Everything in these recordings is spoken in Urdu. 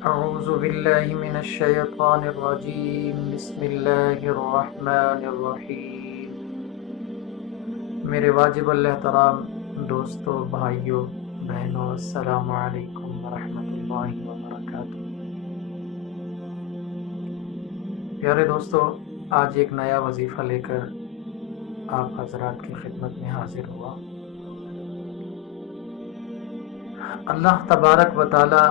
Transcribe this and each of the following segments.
أعوذ بالله من الشيطان الرجيم بسم الله الرحمن الرحیم۔ میرے واجب الاحترام دوستوں، بھائیوں، بہنوں، السلام علیکم ورحمۃ اللہ وبرکاتہ۔ پیارے دوستوں، آج ایک نیا وظیفہ لے کر آپ حضرات کی خدمت میں حاضر ہوا۔ اللہ تبارک و تعالی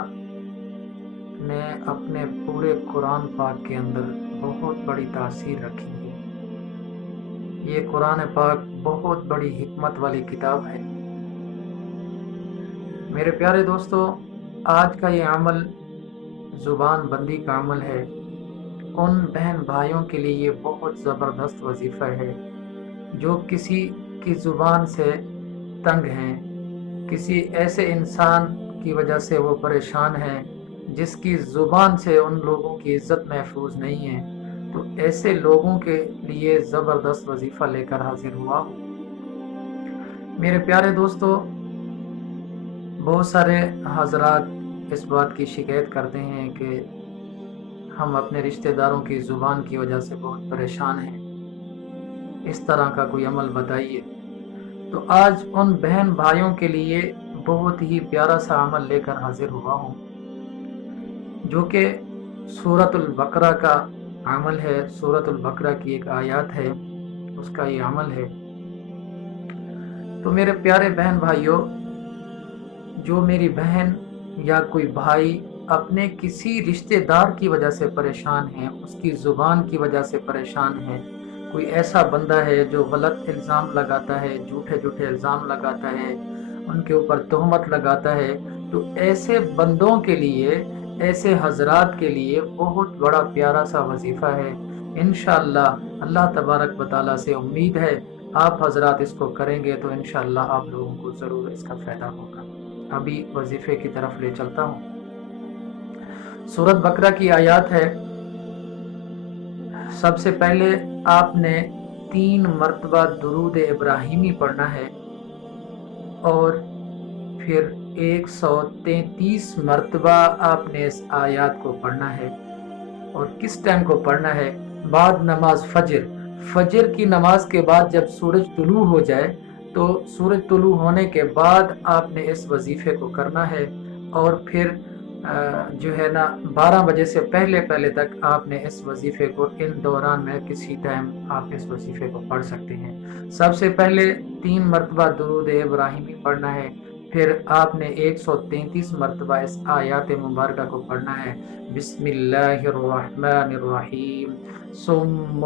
نے اپنے پورے قرآن پاک کے اندر بہت بڑی تاثیر رکھی ہے۔ یہ قرآن پاک بہت بڑی حکمت والی کتاب ہے۔ میرے پیارے دوستو، آج کا یہ عمل زبان بندی کا عمل ہے۔ ان بہن بھائیوں کے لیے یہ بہت زبردست وظیفہ ہے جو کسی کی زبان سے تنگ ہیں، کسی ایسے انسان کی وجہ سے وہ پریشان ہیں جس کی زبان سے ان لوگوں کی عزت محفوظ نہیں ہے، تو ایسے لوگوں کے لیے زبردست وظیفہ لے کر حاضر ہوا ہوں۔ میرے پیارے دوستو، بہت سارے حضرات اس بات کی شکایت کرتے ہیں کہ ہم اپنے رشتہ داروں کی زبان کی وجہ سے بہت پریشان ہیں، اس طرح کا کوئی عمل بتائیے۔ تو آج ان بہن بھائیوں کے لیے بہت ہی پیارا سا عمل لے کر حاضر ہوا ہوں، جو کہ سورۃ البقرہ کا عمل ہے۔ سورۃ البقرہ کی ایک آیات ہے، اس کا یہ عمل ہے۔ تو میرے پیارے بہن بھائیوں، جو میری بہن یا کوئی بھائی اپنے کسی رشتہ دار کی وجہ سے پریشان ہے، اس کی زبان کی وجہ سے پریشان ہے، کوئی ایسا بندہ ہے جو غلط الزام لگاتا ہے، جھوٹے الزام لگاتا ہے، ان کے اوپر تہمت لگاتا ہے، تو ایسے بندوں کے لیے، ایسے حضرات کے لیے بہت بڑا پیارا سا وظیفہ ہے۔ انشاءاللہ اللہ تبارک و تعالیٰ سے امید ہے آپ حضرات اس کو کریں گے تو انشاءاللہ آپ لوگوں کو ضرور اس کا فائدہ ہوگا۔ ابھی وظیفے کی طرف لے چلتا ہوں۔ سورۃ بقرہ کی آیات ہے۔ سب سے پہلے آپ نے 3 مرتبہ درود ابراہیمی پڑھنا ہے، اور پھر 133 مرتبہ آپ نے اس آیات کو پڑھنا ہے۔ اور کس ٹائم کو پڑھنا ہے؟ بعد نماز فجر۔ فجر کی نماز کے بعد جب سورج طلوع ہو جائے تو سورج طلوع ہونے کے بعد آپ نے اس وظیفے کو کرنا ہے، اور پھر جو ہے نا 12 بجے سے پہلے تک آپ نے اس وظیفے کو، ان دوران میں کسی ٹائم آپ اس وظیفے کو پڑھ سکتے ہیں۔ سب سے پہلے 3 مرتبہ درود ابراہیمی پڑھنا ہے، پھر آپ نے 133 مرتبہ اس آیات مبارکہ کو پڑھنا ہے۔ بسم اللہ الرحمن الرحیم، صم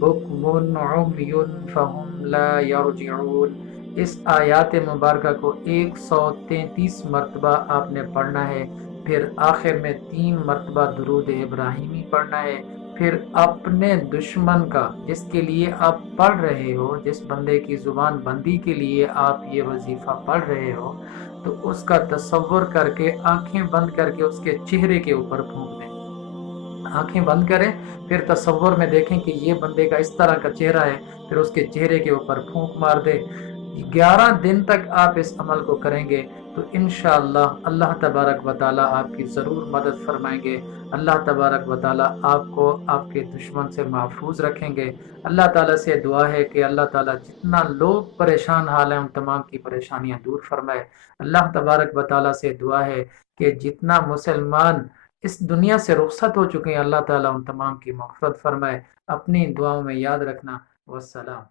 بکم عمی فہم لا یرجعون۔ اس آیات مبارکہ کو 133 مرتبہ آپ نے پڑھنا ہے، پھر آخر میں 3 مرتبہ درود ابراہیمی پڑھنا ہے۔ پھر اپنے دشمن کا، جس کے لیے آپ پڑھ رہے ہو، جس بندے کی زبان بندی کے لیے آپ یہ وظیفہ پڑھ رہے ہو، تو اس کا تصور کر کے، آنکھیں بند کر کے اس کے چہرے کے اوپر پھونک دیں۔ آنکھیں بند کریں، پھر تصور میں دیکھیں کہ یہ بندے کا اس طرح کا چہرہ ہے، پھر اس کے چہرے کے اوپر پھونک مار دیں۔ 11 دن تک آپ اس عمل کو کریں گے تو انشاءاللہ اللہ تبارک و تعالی آپ کی ضرور مدد فرمائیں گے۔ اللہ تبارک و تعالی آپ کو آپ کے دشمن سے محفوظ رکھیں گے۔ اللہ تعالیٰ سے دعا ہے کہ اللہ تعالیٰ جتنا لوگ پریشان حال ہیں ان تمام کی پریشانیاں دور فرمائے۔ اللہ تبارک و تعالیٰ سے دعا ہے کہ جتنا مسلمان اس دنیا سے رخصت ہو چکے ہیں، اللہ تعالیٰ ان تمام کی مغفرت فرمائے۔ اپنی دعاؤں میں یاد رکھنا۔ والسلام۔